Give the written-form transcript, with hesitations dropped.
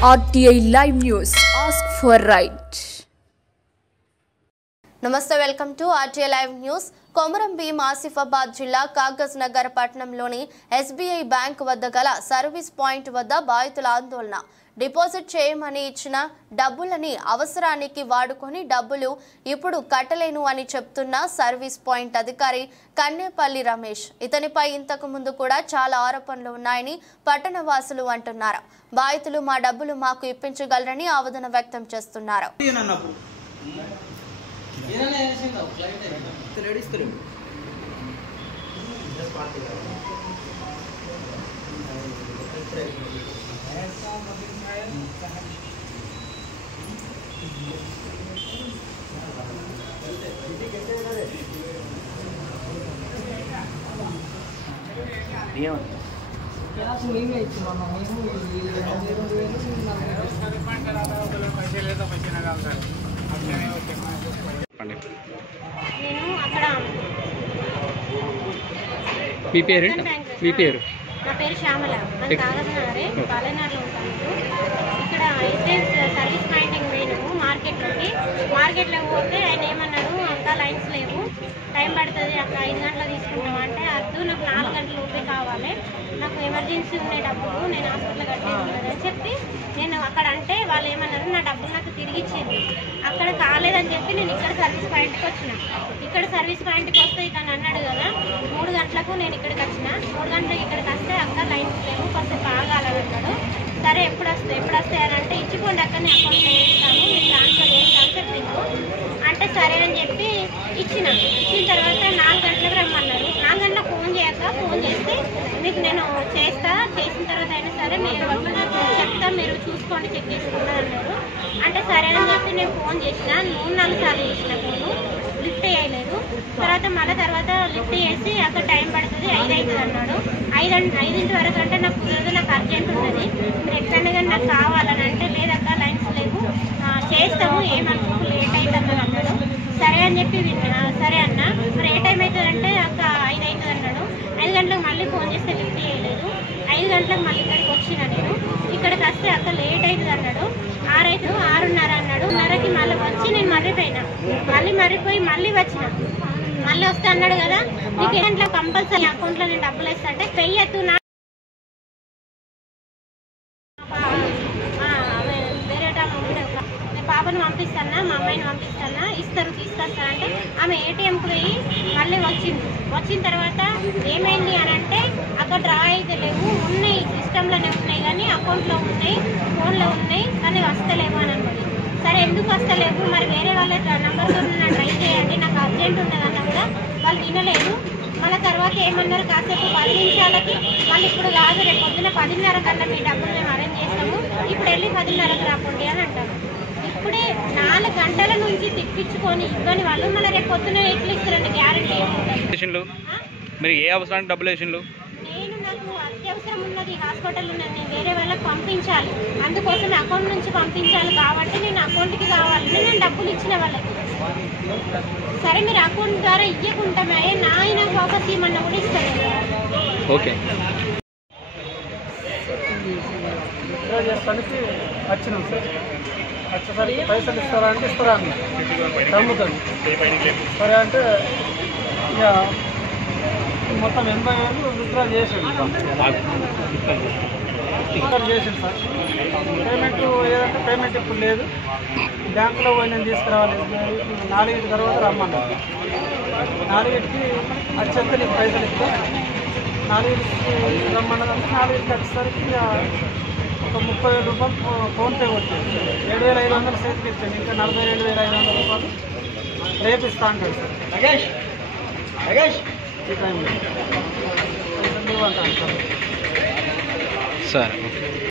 RTI Live News. Ask for right. నమస్తే, welcome to RTI Live News. Komaram Bheem Asifabad జిల్లా కాగజ్ నగర్ పట్టణంలోని SBI bank వద్ద గల సర్వీస్ పాయింట్ వద్ద బాధితుల ఆందోళన. డిపాజిట్ చేయమని ఇచ్చిన డబ్బులని అవసరానికి వాడుకొని డబ్బులు ఇప్పుడు కట్టలేను అని చెప్తున్న సర్వీస్ పాయింట్ అధికారి కన్నేపల్లి రమేష్. ఇతనిపై ఇంతకు ముందు కూడా చాలా ఆరోపణలు ఉన్నాయని పట్టణవాసులు అంటున్నారు. బాధితులు మా డబ్బులు మాకు ఇప్పించగలరని ఆవేదన వ్యక్తం చేస్తున్నారు. మీ పేరు? నా పేరు శ్యామల. మన కాగజ్నగరే పాలనలో ఉంటాను. ఇక్కడ అయితే సర్వీస్ పాయింటింగ్ పోయినాము మార్కెట్లోకి పోతే ఆయన ఏమన్నాడు, అక్క లైన్స్ లేవు, టైం పడుతుంది అక్క, 5 గంటలు తీసుకుంటాం అంటే అద్దు, నాకు 4 గంటల లోపే కావాలి, నాకు ఎమర్జెన్సీ ఉన్నాయి డబ్బులు, నేను హాస్పిటల్ కట్టేది అని చెప్పి నేను అక్కడ అంటే వాళ్ళు ఏమన్నారు, నా డబ్బులు నాకు తిరిగి ఇచ్చింది. అక్కడ కాలేదని చెప్పి నేను ఇక్కడ సర్వీస్ పాయింట్కి వచ్చిన. ఇక్కడ సర్వీస్ పాయింట్కి వస్తే ఇతను అన్నాడు కదా 3 గంటలకు నేను ఇక్కడికి వచ్చిన, 3 గంటలకు ఇక్కడికి వస్తే అక్క లైన్స్ లేవు, కొంచెం ఆగాలని అన్నాడు. సరే ఎప్పుడు వస్తాయి అని అంటే ఇచ్చిపోండి అక్క, నేను అకౌంట్లో వేస్తాను, నేను ట్రాన్స్ఫర్ చేస్తాను చెప్పిండు. అంటే సరే అని చెప్పి ఇచ్చిన తర్వాత 4 గంటలకు రమ్మన్నారు. 4 గంటలకు ఫోన్ చేస్తే మీకు నేను చేసిన తర్వాత అయినా సరే మీరు చెప్తా, మీరు చూసుకోండి, చెక్ చేసుకోండి అన్నారు. అంటే సరే అని చెప్పి నేను ఫోన్ చేసిన, 3-4 సార్లు చేసిన, ఫోను లిఫ్ట్ చేయలేదు. తర్వాత లిఫ్ట్ చేసి అక్కడ టైం పడుతుంది 5 అవుతుంది అన్నాడు. 5 వరకు అంటే నాకు కుదరదు, నాకు అర్జెంట్ ఉన్నది, మీరు ఎక్కడైనా కానీ నాకు కావాలని అంటే లేదక్క లైన్స్ లేవు, చేస్తాము, ఏమనుకో లేట్ అవుతుంది అన్నాడు. సరే అని చెప్పి సరే అన్న, మరి ఏ టైం అవుతుంది అంటే అక్క 5 అవుతుంది అన్నాడు. 5 గంటలకు మళ్ళీ ఫోన్ చేస్తే లిఫ్ట్ చేయలేదు. 5 గంటలకు మళ్ళీ ఇక్కడికి వచ్చిన నేను. ఇక్కడికి వస్తే అక్క లేట్ అవుతుంది అన్నాడు. 6:30 అన్నాడు. 6:30కి మళ్ళీ వచ్చి నేను మర్రిపోయి మళ్ళీ వచ్చిన. మళ్ళీ వస్తే అన్నాడు కదా నీకు ఏ గంటలకు కంపల్సరీ అకౌంట్లో నేను డబ్బులు వేస్తా అంటే పెయ్యత్తు పాపను పంపిస్తానా, మా అమ్మాయిని పంపిస్తానా, తీసుకొస్తా అంటే ఆమె ఏటీఎంకి పోయి మళ్ళీ వచ్చిన తర్వాత ఏమైంది అని అంటే అక్కడ డ్రా అయితే లేవు, ఉన్నాయి సిస్టంలోనే ఉన్నాయి కానీ అకౌంట్లో ఉన్నాయి, ఫోన్లో ఉన్నాయి కానీ వస్తలేవు అని అన్నది. సరే ఎందుకు వస్తలేవు, మరి వేరే వాళ్ళ నెంబర్తో ట్రై చేయండి, నాకు అర్జెంట్ ఉన్నదన్నా కూడా వాళ్ళు వినలేదు. మళ్ళీ తర్వాత ఏమన్నారు, కాసేపు 10 నిమిషాలకి మళ్ళీ ఇప్పుడు కాదు, రేపు పొద్దున 10:30 కల్లా మీ డబ్బులు మేము అరేంజ్ చేస్తాము, ఇప్పుడు వెళ్ళి 10:30కి రాకండి అని అంటారు. ఇప్పుడే 4 గంటల నుంచి తిప్పించుకొని ఇవ్వని వాళ్ళు మళ్ళీ రేపు పొద్దున ఎట్లు ఇస్తారండి, గ్యారెంటీ ఏముంటుంది. మరి ఏ అవసరానికి డబ్బులు వేసిండు? నాకు అత్యవసరం ఉన్నది, హాస్పిటల్ ఉన్నది, నేను వేరే వాళ్ళకి పంపించాలి, అందుకోసం అకౌంట్ నుంచి పంపించాలి కాబట్టి నేను అకౌంట్కి కావాలని నేను డబ్బులు ఇచ్చిన వాళ్ళకి. సరే మీరు అకౌంట్ ద్వారా ఇవ్వకుండా మరే నా ఆయన ఫోకస్ ఇవ్వమన్నా కూడా ఇస్తారు. ఓకే చేస్తానికి వచ్చినాం సార్. వచ్చేసరికి పైసలు ఇస్తారా అంటే ఇస్తారా అన్న నమ్ముతాను. సరే అంటే ఇక మొత్తం 80,000 విత్డ్రా చేసిండు సార్. పేమెంట్ ఏదంటే పేమెంట్ ఇప్పుడు లేదు, బ్యాంకులో పోయి నేను తీసుకురావాలి, 4 తర్వాత రమ్మన్నారు. 4కి వచ్చేస్తే నీకు పైసలు ఇస్తా, 4కి రమ్మన్నదంటే 4కి వచ్చేసరికి ఒక 30,000 రూపాయలు ఫోన్పే వచ్చింది. 7,500 చేతికి ఇచ్చాను, ఇంకా 47,500 రూపాయలు రేపు ఇస్తా అంటాడు సార్. ఈ టైంలో అంటాను సార్.